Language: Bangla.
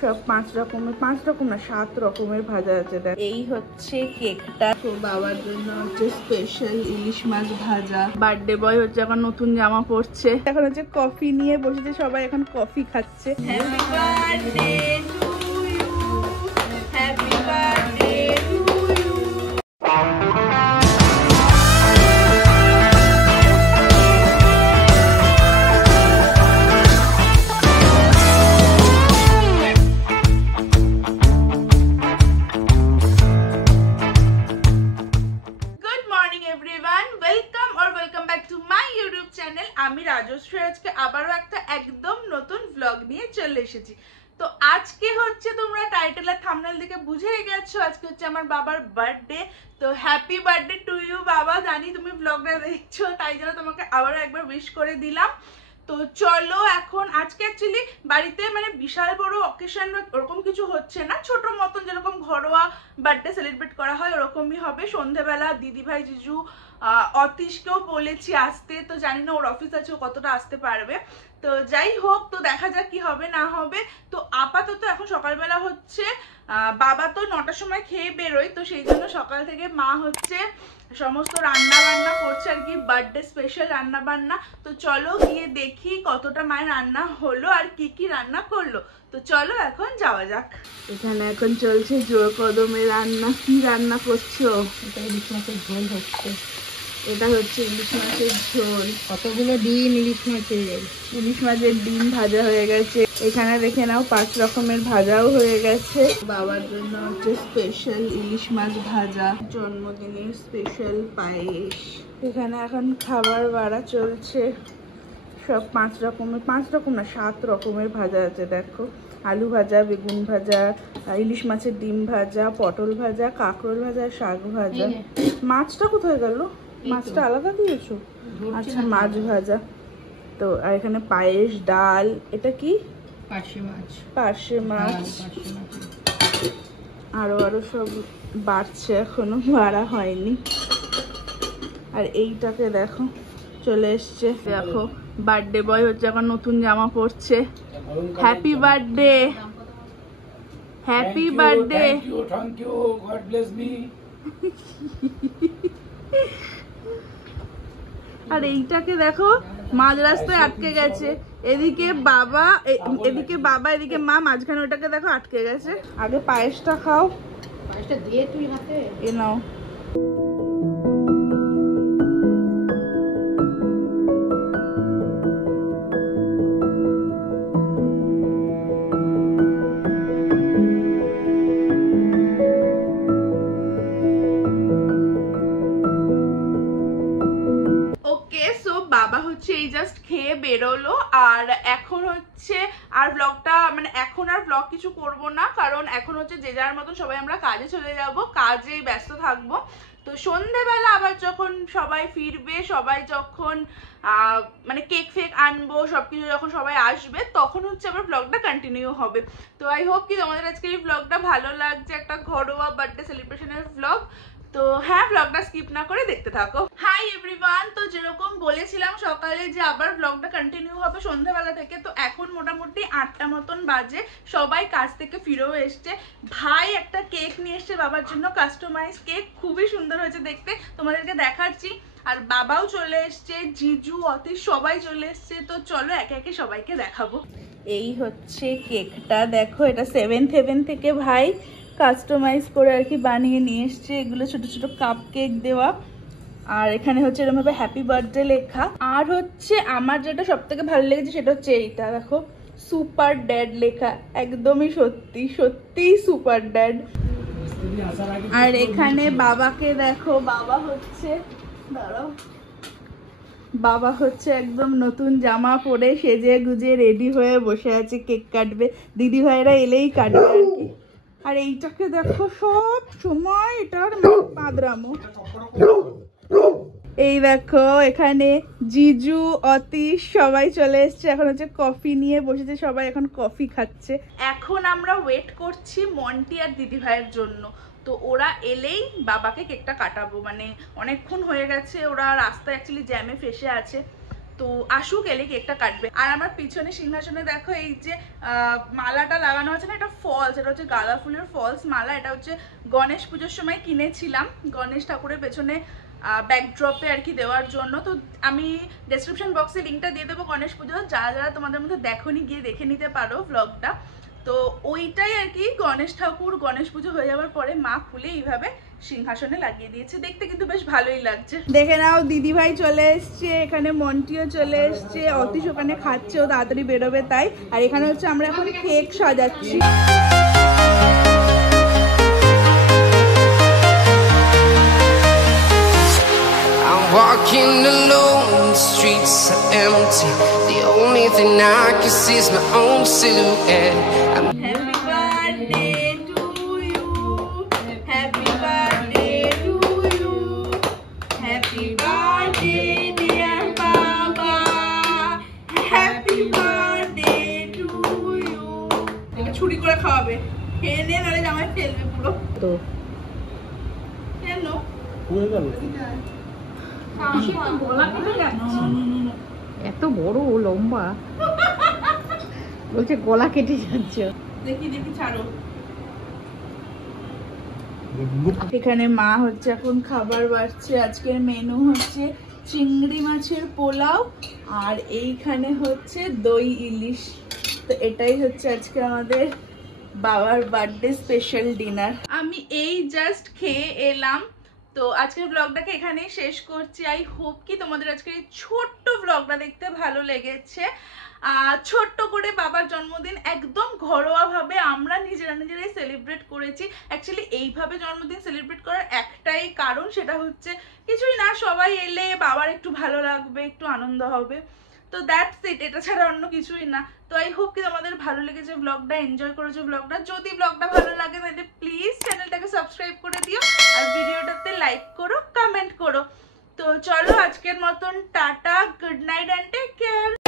সব 5 রকমের, 5 রকম না 7 রকমের ভাজা আছে। দেখ এই হচ্ছে কেকটা, তো বাবার জন্য হচ্ছে স্পেশাল ইলিশ মাছ ভাজা। বার্থডে বয় হচ্ছে এখন নতুন জামা পরছে, এখন হচ্ছে কফি নিয়ে বসেছে, সবাই এখন কফি খাচ্ছে। Happy birthday to you, happy birthday to you. আমি রাজশ্রী আজকে আবারও একটা একদম নতুন ব্লগ নিয়ে চলে এসেছি। তো আজকে হচ্ছে তোমরা টাইটেল আর থাম্বনেল দেখে বুঝেই গেছো আজকে হচ্ছে আমার বাবার বার্থডে। তো হ্যাপি বার্থডে টু ইউ বাবা, জানি তুমি ব্লগটা দেখছো তাই জন্য তোমাকে আবারও একবার উইশ করে দিলাম। তো চলো এখন আজকে অ্যাকচুয়ালি বাড়িতে মানে বিশাল বড় অকেশন ওরকম কিছু হচ্ছে না, ছোট মতন যেরকম ঘরোয়া বার্থডে সেলিব্রেট করা হয় ওরকমই হবে। সন্ধ্যেবেলা দিদিভাই জিজু অতীশকেও বলেছি আসতে, তো জানি না ওর অফিস আছে ও কতটা আসতে পারবে। তো যাই হোক, তো দেখা যাক কি হবে না হবে। তো আপাতত এখন সকালবেলা হচ্ছে বাবা তো 9টার সময় খেয়ে বেরোয়, তো সেই জন্য সকাল থেকে মা হচ্ছে সমস্ত রান্না বান্না করছে আর কি, বার্থডে স্পেশাল রান্না বান্না। তো চলো গিয়ে দেখি কতটা মায়ের রান্না হলো আর কি কি রান্না করলো। তো চলো এখন যাওয়া যাক। এখানে এখন চলছে জোর কদমে রান্না। কি রান্না করছো? এটা ইলিশ মাছের ঝোল হচ্ছে। এটা হচ্ছে ইলিশ মাছের ঝোল। কতগুলো ডিম ইলিশ মাছের ডিম ভাজা হয়ে গেছে। এখানে দেখে নাও 5 রকমের ভাজাও হয়ে গেছে। বাবার জন্য হচ্ছে স্পেশাল ইলিশ মাছ ভাজা, জন্মদিনের স্পেশাল পায়েস। এখানে এখন খাবার বাড়া চলছে, সব 5 রকমের, 5 রকম না 7 রকমের ভাজা আছে। দেখো আলু ভাজা, বেগুন ভাজা, ইলিশ মাছের ডিম ভাজা, পটল ভাজা, কাঁকরোল ভাজা, শাক ভাজা। মাছটা কোথায় গেল? মাছটা আলাদা দিয়েছো? আচ্ছা, মাছ ভাজা। তো আর এখানে পায়েস, ডাল, এটা কি? পার্শে মাছ। আরো সব বাড়ছে, এখনো বাড়া হয়নি। আর এইটাকে দেখো চলে এসছে, দেখো বার্থডে বয় হচ্ছে এখন নতুন জামা পরছে। Happy birthday, happy birthday. Thank you, God bless me. আর এইটাকে দেখো মাঝ রাস্তায় আটকে গেছে, এদিকে বাবা এদিকে মা, মাঝখানে ওটাকে দেখো আটকে গেছে। আগে পায়েসটা খাও, পায়েসটা দিয়ে তুই হাতে এ নাও। বাবা হচ্ছে এই জাস্ট খেয়ে বেরোলো, আর এখন হচ্ছে আর ব্লগটা মানে এখন আর ব্লগ কিছু করব না, কারণ এখন হচ্ছে যে যার মতন সবাই আমরা কাজে চলে যাব, কাজে ব্যস্ত থাকবো। তো সন্ধ্যেবেলা আবার যখন সবাই ফিরবে, সবাই যখন মানে কেক ফেক আনবো, সবকিছু যখন সবাই আসবে তখন হচ্ছে আবার ব্লগটা কন্টিনিউ হবে। তো আই হোপ কি তোমাদের আজকে এই ব্লগটা ভালো লাগছে, একটা ঘরোয়া বার্থডে সেলিব্রেশনের ব্লগ। তো হ্যাঁ, ব্লগটা স্কিপ না করে দেখতে থাকো। হাই এভরিওয়ান, তো যেরকম বলেছিলাম সকালে যে আবার ব্লগটা কন্টিনিউ হবে সন্ধ্যাবেলা থেকে, তো এখন মোটামুটি 8টা মতন বাজে, সবাই কাজ থেকে ফিরেও এসছে। ভাই একটা কেক নিয়ে এসছে বাবার জন্য, কাস্টমাইজ কেক, খুবই সুন্দর হয়েছে দেখতে, তোমাদেরকে দেখাচ্ছি। আর বাবাও চলে এসছে, জিজু, অতীশ সবাই চলে এসছে। তো চলো একে একে সবাইকে দেখাবো। এই হচ্ছে কেকটা, দেখো এটা 7th হেভেন থেকে ভাই কাস্টমাইজ করে আর কি বানিয়ে নিয়ে এসছে। এগুলো ছোট ছোট কাপ কেক দেওয়া, আর এখানে হচ্ছে এরকম ভাবে হ্যাপি বার্থডে লেখা। আর হচ্ছে আমার যেটা সব থেকে ভালো লেগেছে সেটা হচ্ছে এইটা, দেখো সুপার ড্যাড লেখা, একদমই সত্যি সত্যি সুপার ড্যাড। আর এখানে বাবাকে দেখো, বাবা হচ্ছে একদম নতুন জামা পরে সেজে গুজে রেডি হয়ে বসে আছে, কেক কাটবে, দিদি ভাইরা এলেই কাটবে আর কি। আর এইটাকে দেখো সব সময় এটার পাদরামো। এই দেখো এখানে জিজু, অতীশ সবাই চলে এসছে, এখন হচ্ছে কফি নিয়ে বসেছে, সবাই এখন কফি খাচ্ছে। এখন আমরা ওয়েট করছি মন্টি আর দিদি ভাইয়ের জন্য। তো ওরা এলেই বাবাকে কেকটা কাটাবো, মানে অনেকক্ষণ হয়ে গেছে, ওরা রাস্তায় অ্যাকচুয়ালি জ্যামে ফেসে আছে। তো আসুক, এলে কেকটা কাটবে। আর আমার পিছনে সিংহাসনে দেখো এই যে মালাটা লাগানো আছে না, এটা ফলস, এটা হচ্ছে গাঁদা ফুলের ফলস মালা। এটা হচ্ছে গণেশ পুজোর সময় কিনেছিলাম, গণেশ ঠাকুরের পেছনে ব্যাকড্রপে আর কি দেওয়ার জন্য। তো আমি ডেসক্রিপশন বক্সে লিঙ্কটা দিয়ে দেবো গণেশ পুজো, যারা যারা তোমাদের মধ্যে দেখোনি গিয়ে দেখে নিতে পারো ব্লগটা। তো ওইটাই আর কি গণেশ ঠাকুর গণেশ পুজো হয়ে যাওয়ার পরে মা খুলে এইভাবে সিংহাসনে লাগিয়ে দিয়েছে, দেখতে কিন্তু বেশ ভালোই লাগছে। দেখে নাও দিদি ভাই চলে এসছে, এখানে মন্টিও চলে এসছে, অতীশ ওখানে খাচ্ছে, ও তাড়াতাড়ি বেরোবে তাই। আর এখানে হচ্ছে আমরা এখন cake সাজাচ্ছি। Walking alone, the streets are empty. The only thing I can see is my own silhouette. Happy birthday to you. Happy birthday to you. Happy birthday dear Baba. Happy birthday to you. এটা ছুরি করে খাওয়াবে, খেয়ে নে নালে জামাই ফেলবে পুরো। তো কেন এত বড় লম্বা, বলছে গলা কেটে যাচ্ছে। দেখি দেখি ছাড়ো। এখানে মা হচ্ছে এখন খাবার বাড়ছে। আজকের মেনু হচ্ছে চিংড়ি মাছের পোলাও আর এইখানে হচ্ছে দই ইলিশ। তো এটাই হচ্ছে আজকে আমাদের বাবার বার্থডে স্পেশাল ডিনার। আমি এই জাস্ট খেয়ে এলাম। তো আজকের ব্লগটাকে এখানেই শেষ করছি। আই হোপ কি তোমাদের আজকের এই ছোট্ট ব্লগটা দেখতে ভালো লেগেছে। ছোট্ট করে বাবার জন্মদিন একদম ঘরোয়াভাবে আমরা নিজেরাই সেলিব্রেট করেছি। অ্যাকচুয়ালি এইভাবে জন্মদিন সেলিব্রেট করার একটাই কারণ, সেটা হচ্ছে কিছুই না, সবাই এলে বাবার একটু ভালো লাগবে, একটু আনন্দ হবে। তো দ্যাটস ইট, এটা ছাড়া অন্য কিছুই না। তো আই হোপ কি তোমাদের ভালো লেগেছে ব্লগটা, এনজয় করেছো ব্লগটা। যদি ব্লগটা ভালো লাগে তাহলে প্লিজ চ্যানেলটাকে সাবস্ক্রাইব করে দিও আর ভিডিওটাতে লাইক করো, কমেন্ট করো। তো চলো আজকের মতন tata, good night and take care.